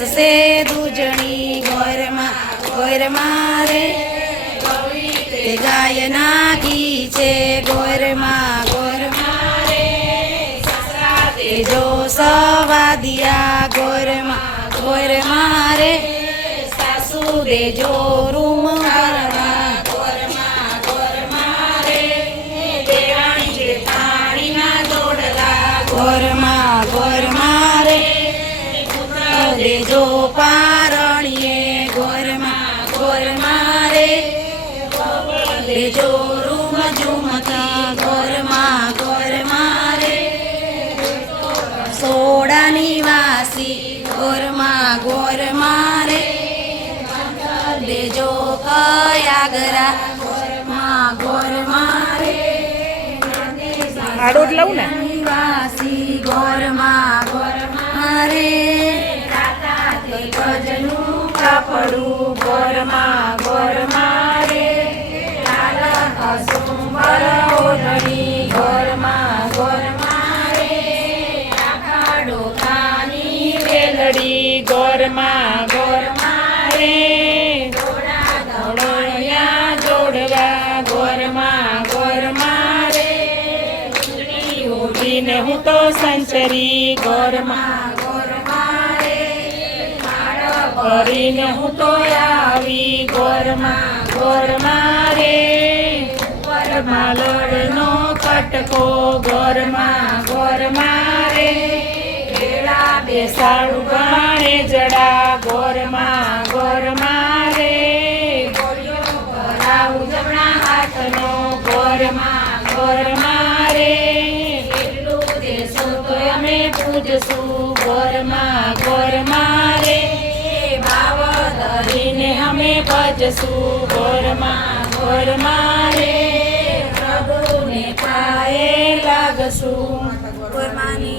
બેસશે દૂજણી ગોરમાં રે તે ગાય નાખી છે ગોરમાં રે તે જો સવાદિયા ગોરમાં રે સાસુ દેજો રૂમ ગોરમાં રે દેરાણી જેઠાણીના જોડલા ગોરમાં રે દેજો પારણીએ ગોરમાં રે દેજો રૂમ ઝુમતા ગોરમાં રે સોડા નિવાસી ગોરમાં રે દેજો કયાગરા ગોરમાં રે આડો જ લઉં ને નિવાસી ગોરમાં રે ગજનું કાપડું ગોરમાં રે સુંબર ઓઢણી ગોરમાં રે આખા ડોકાની વેલડી ગોરમાં રે દોડોયા જોડવા ગોરમાં રે ઉઠીને હું તો સંચરી ગોરમાં રે કરીને હું તો આવી ગોરમાં રે માલડનો કટકો ગોરમાં રે બેસાડું ગાણે જડા ગોરમાં રે ભરાવું જમણા હાથનો ગોરમાં રે એટલું દેશો તો અમે પૂજશું ગોરમાં રે ભાવ ધરીને અમે ભજશું ગોરમાં રે પ્રભુને પાયે લાગશું ગોરમાની